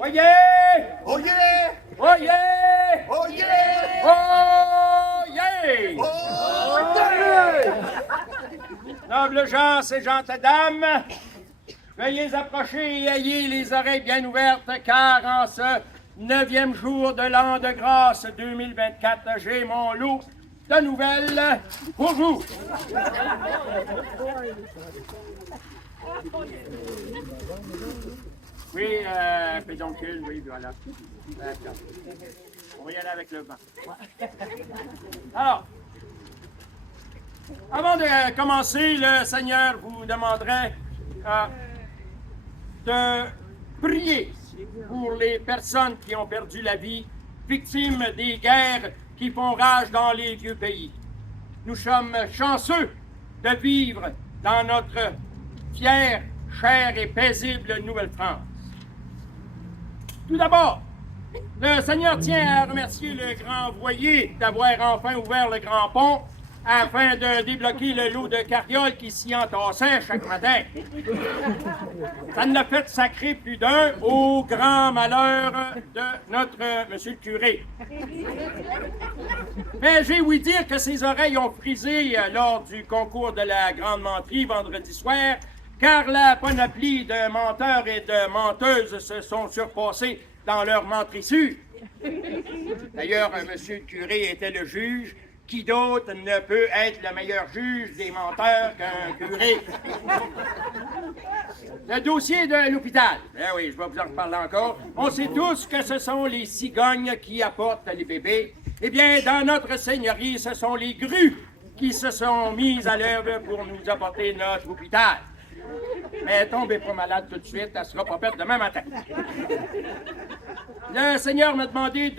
Oyez! Oyez! Oyez! Oyez! Oyez! Oyez! Nobles gens et gentes dames, veuillez approcher et ayez les oreilles bien ouvertes, car en ce 9e jour de l'an de grâce 2024, j'ai mon lot de nouvelles pour vous. Oui, pédoncule, oui, voilà. D'accord. On va y aller avec le vent. Alors, avant de commencer, le Seigneur vous demanderait de prier pour les personnes qui ont perdu la vie, victimes des guerres qui font rage dans les vieux pays. Nous sommes chanceux de vivre dans notre fière, chère et paisible Nouvelle-France. Tout d'abord, le Seigneur tient à remercier le grand voyer d'avoir enfin ouvert le grand pont afin de débloquer le lot de carrioles qui s'y entassait chaque matin. Ça nous a fait sacrer plus d'un au grand malheur de notre monsieur le curé. Mais j'ai ouï dire que ses oreilles ont frisé lors du concours de la grande menterie vendredi soir, car la panoplie de menteurs et de menteuses se sont surpassés dans leur mentrissure. D'ailleurs, monsieur le curé était le juge. Qui d'autre ne peut être le meilleur juge des menteurs qu'un curé? Le dossier de l'hôpital. Eh oui, je vais vous en reparler encore. On sait tous que ce sont les cigognes qui apportent les bébés. Eh bien, dans notre seigneurie, ce sont les grues qui se sont mises à l'œuvre pour nous apporter notre hôpital. Mais tombez pas malade tout de suite, elle sera pas faite demain matin. Le Seigneur m'a demandé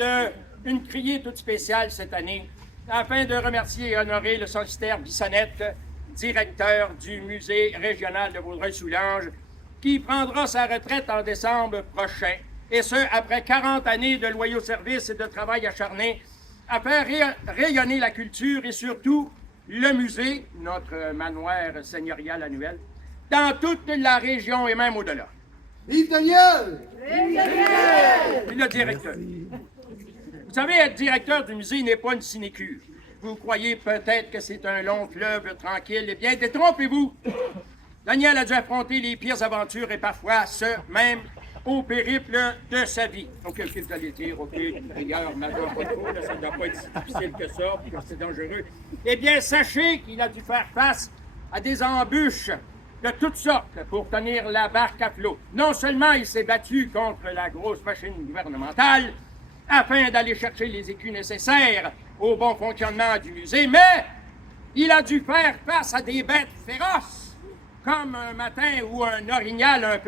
une criée toute spéciale cette année, afin de remercier et honorer le sollicitaire Bissonnette, directeur du musée régional de Vaudreuil-Soulanges, qui prendra sa retraite en décembre prochain, et ce, après 40 années de loyaux services et de travail acharné, à faire rayonner la culture et surtout le musée, notre manoir seigneurial annuel, dans toute la région et même au-delà. Vive Daniel! Vive Daniel! Et le directeur. Vous savez, être directeur du musée n'est pas une sinécure. Vous croyez peut-être que c'est un long fleuve tranquille. Eh bien, détrompez-vous. Daniel a dû affronter les pires aventures et parfois même au périple de sa vie. OK, vous allez dire, OK, d'ailleurs, majeur pas trop, ça ne doit pas être si difficile que ça, puis que c'est dangereux. Eh bien, sachez qu'il a dû faire face à des embûches de toutes sortes pour tenir la barque à flot. Non seulement il s'est battu contre la grosse machine gouvernementale, afin d'aller chercher les écus nécessaires au bon fonctionnement du musée, mais il a dû faire face à des bêtes féroces, comme un matin où un orignal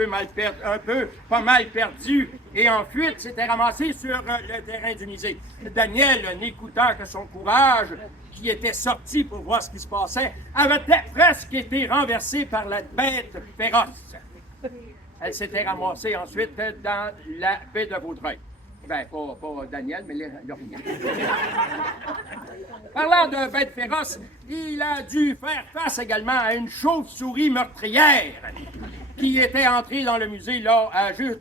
pas mal perdu et en fuite s'était ramassé sur le terrain du musée. Daniel, n'écoutant que son courage, qui était sorti pour voir ce qui se passait, avait presque été renversé par la bête féroce. Elle s'était ramassée ensuite dans la baie de Vaudreuil. Ben, pas Daniel, mais l'orignal. Parlant de bête féroce, il a dû faire face également à une chauve-souris meurtrière qui était entrée dans le musée là,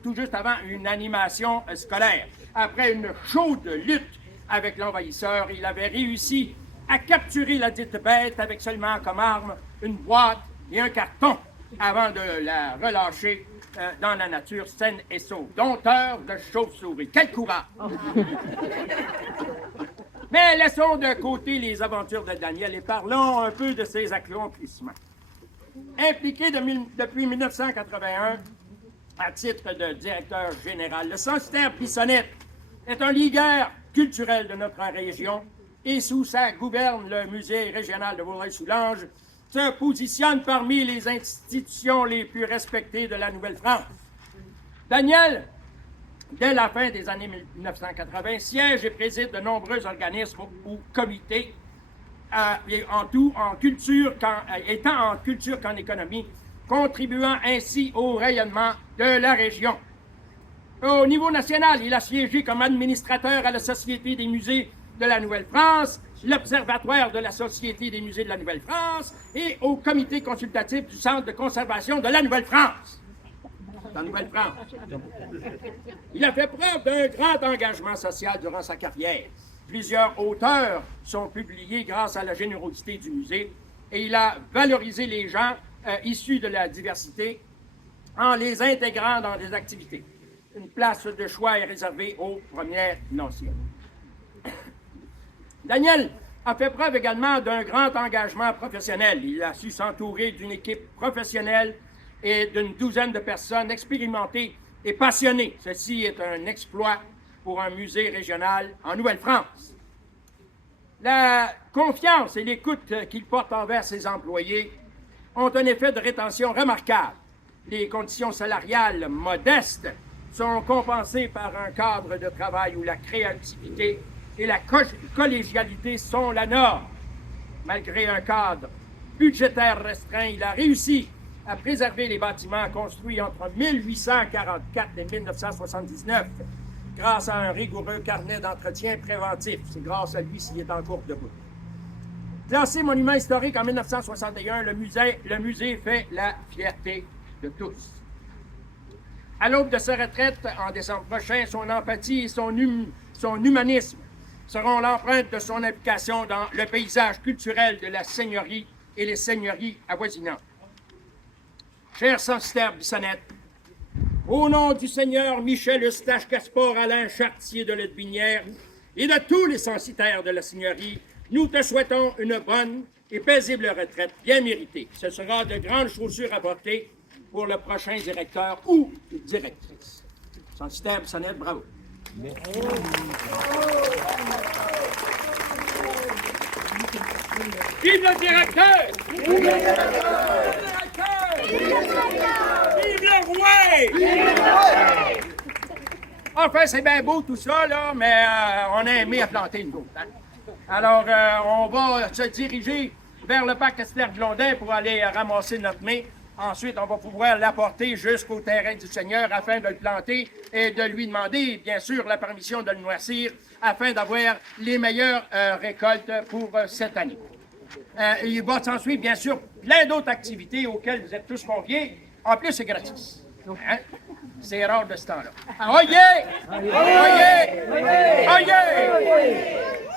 tout juste avant une animation scolaire. Après une chaude lutte avec l'envahisseur, il avait réussi à capturer la dite bête avec seulement comme arme une boîte et un carton avant de la relâcher dans la nature saine et sauve. Dompteur de chauve-souris. Quel courage! Mais laissons de côté les aventures de Daniel et parlons un peu de ses accomplissements. Impliqué depuis 1981 à titre de directeur général, le sollicitaire Bissonnette est un leader culturel de notre région et sous sa gouverne, le musée régional de Vaudreuil-Soulanges se positionne parmi les institutions les plus respectées de la Nouvelle-France. Daniel, dès la fin des années 1980, siège et préside de nombreux organismes ou comités, étant en culture qu'en économie, contribuant ainsi au rayonnement de la région. Au niveau national, il a siégé comme administrateur à la Société des musées de la Nouvelle-France, l'Observatoire de la Société des musées de la Nouvelle-France et au comité consultatif du Centre de conservation de la Nouvelle-France. La Nouvelle-France. Il Il a fait preuve d'un grand engagement social durant sa carrière. Plusieurs auteurs sont publiés grâce à la générosité du musée et il a valorisé les gens issus de la diversité en les intégrant dans des activités. Une place de choix est réservée aux Premières Nations. Daniel a fait preuve également d'un grand engagement professionnel. Il a su s'entourer d'une équipe professionnelle et d'une douzaine de personnes expérimentées et passionnées. Ceci est un exploit pour un musée régional en Nouvelle-France. La confiance et l'écoute qu'il porte envers ses employés ont un effet de rétention remarquable. Les conditions salariales modestes sont compensées par un cadre de travail où la créativité et la collégialité sont la norme. Malgré un cadre budgétaire restreint, il a réussi à préserver les bâtiments construits entre 1844 et 1979 grâce à un rigoureux carnet d'entretien préventif. C'est grâce à lui s'il est en cours de route. Classé monument historique en 1961, le musée fait la fierté de tous. À l'aube de sa retraite, en décembre prochain, son empathie et son humanisme seront l'empreinte de son implication dans le paysage culturel de la seigneurie et les seigneuries avoisinantes. Cher censitaire Bissonnette, au nom du seigneur Michel Eustache Caspar Alain Chartier de Ledbinière et de tous les censitaires de la seigneurie, nous te souhaitons une bonne et paisible retraite bien méritée. Ce sera de grandes chaussures à porter pour le prochain directeur ou directrice. Censitaire Bissonnette, bravo. Vive le directeur! Vive le directeur! Vive le roi! Enfin, c'est bien beau tout ça, là, mais on a aimé à planter une goutte. Hein? Alors, on va se diriger vers le parc Castillère-Blondin pour aller ramasser notre mai. Ensuite, on va pouvoir l'apporter jusqu'au terrain du Seigneur afin de le planter et de lui demander, bien sûr, la permission de le noircir afin d'avoir les meilleures récoltes pour cette année. Il va s'en suivre, bien sûr, plein d'autres activités auxquelles vous êtes tous conviés. En plus, c'est gratis. Hein? C'est rare de ce temps-là. Oyez! Oyez! Oyez!